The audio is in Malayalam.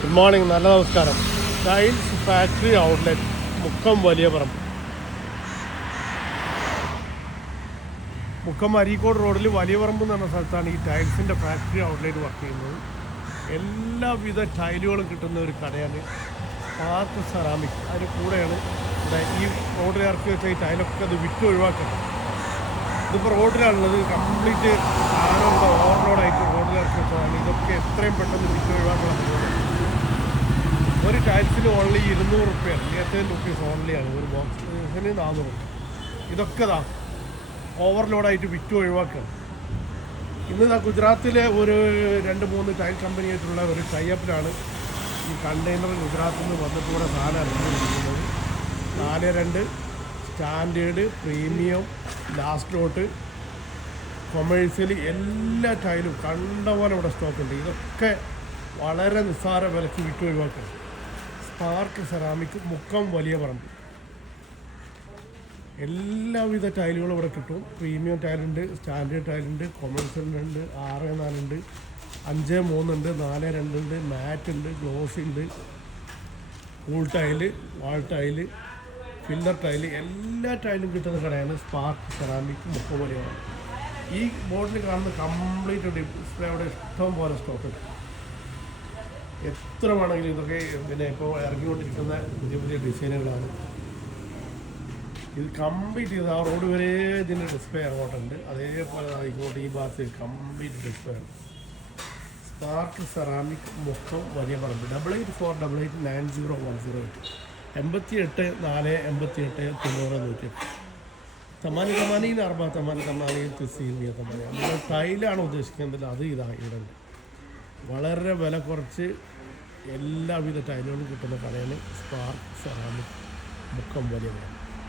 ഗുഡ് മോർണിംഗ്, നല്ല നമസ്കാരം. ടൈൽസ് ഫാക്ടറി ഔട്ട്ലെറ്റ്, മുക്കം വലിയ പറമ്പ്. മുക്കം അരീക്കോട് റോഡിൽ വലിയ പറമ്പ് എന്ന് പറഞ്ഞ സ്ഥലത്താണ് ഈ ടൈൽസിൻ്റെ ഫാക്ടറി ഔട്ട്ലെറ്റ് വർക്ക് ചെയ്യുന്നത്. എല്ലാവിധ ടൈലുകളും കിട്ടുന്ന ഒരു കടയാണ് പാർക്ക് സെറാമിക്. അതിന് കൂടെയാണ് ഇവിടെ ഈ റോഡിൽ ഇറക്കി വെച്ച ഈ ടൈലൊക്കെ അത് വിറ്റ് ഒഴിവാക്കണം. ഇതിപ്പോൾ റോഡിലാണുള്ളത്, കംപ്ലീറ്റ് സാധനം ഇവിടെ ഓവർലോഡായിട്ട് റോഡിൽ ഇറക്കി വെച്ചതാണ്. ഇതൊക്കെ എത്രയും പെട്ടെന്ന് വിറ്റ് ഒഴിവാക്കണം. ഒരു ടൈൽസിന് ഓൺലി 200 റുപ്യാണ്, 30 റുപ്പീസ് ഓൺലിയാണ് ഒരു ബോക്സിന് 400. ഇതൊക്കെ ഓവർലോഡായിട്ട് വിറ്റ് ഒഴിവാക്കണം. ഇന്ന് ഗുജറാത്തിലെ ഒരു 2-3 ടൈൽ കമ്പനിയായിട്ടുള്ള ഒരു ടൈപ്പിലാണ് ഈ കണ്ടെയ്നർ ഗുജറാത്തിൽ നിന്ന് വന്നിട്ട് കൂടെ സാധനം ഇറങ്ങിയിരിക്കുന്നത്. 4-2 സ്റ്റാൻഡേർഡ്, പ്രീമിയം, ലാസ്റ്റ് ലോട്ട്, കൊമേഴ്സ്യൽ എല്ലാ ടൈലും കണ്ട പോലെ ഇവിടെ സ്റ്റോക്കുണ്ട്. ഇതൊക്കെ വളരെ നിസ്സാര വിലക്ക് വിറ്റ് ഒഴിവാക്കണം. സ്പാർക്ക് സെറാമിക്, മുക്കം വലിയ പറമ്പ്. എല്ലാവിധ ടൈലുകളും ഇവിടെ കിട്ടും. പ്രീമിയം ടൈലുണ്ട്, സ്റ്റാൻഡേർഡ് ടൈലുണ്ട്, കൊമേഴ്സ്യലുണ്ട്, 6-4 ഉണ്ട്, 5-3 ഉണ്ട്, 4-2 ഉണ്ട്, മാറ്റ് ഉണ്ട്, ഗ്ലോസ് ഉണ്ട്, കൂൾ ടൈല്, വാൾ ടൈല്, ഫില്ലർ ടൈല്, എല്ലാ ടൈലും കിട്ടുന്ന കടയാണ് സ്പാർക്ക് സെറാമിക്, മുക്കം വലിയ പറമ്പ്. ഈ ബോർഡിൽ കാണുന്ന കംപ്ലീറ്റ് ഡിസ്പ്ലേ അവിടെ ഇഷ്ടം പോലെ സ്റ്റോക്ക് ഉണ്ട്. എത്ര വേണമെങ്കിലും ഇതൊക്കെ പിന്നെ ഇപ്പോൾ ഇറങ്ങിക്കൊണ്ടിരിക്കുന്ന പുതിയ പുതിയ ഡിസൈനുകളാണ്. ഇത് കംപ്ലീറ്റ് ചെയ്ത് ആ റോഡ് വരെ ഇതിൻ്റെ ഡിസ്പ്ലേ അങ്ങോട്ടുണ്ട്. അതേപോലെ ഇങ്ങോട്ട് ഈ ഭാഗത്ത് കംപ്ലീറ്റ് ഡിസ്പ്ലേ ആണ്. സ്പാർക്ക് സെറാമിക്, മുക്കം വലിയ പറമ്പ്. 8848890108 88-4-88-90-108. തമാനി 4 നിങ്ങൾ ടൈലാണ് ഉദ്ദേശിക്കുന്നത്, അത് ഇവിടെ ഉണ്ട്. വളരെ വില കുറച്ച് എല്ലാവിധ ടൈലുകളും കിട്ടുന്ന കടയാണ് സ്പാർക്ക് സെറാമിക്, മുക്കം വലിയ പറമ്പ്.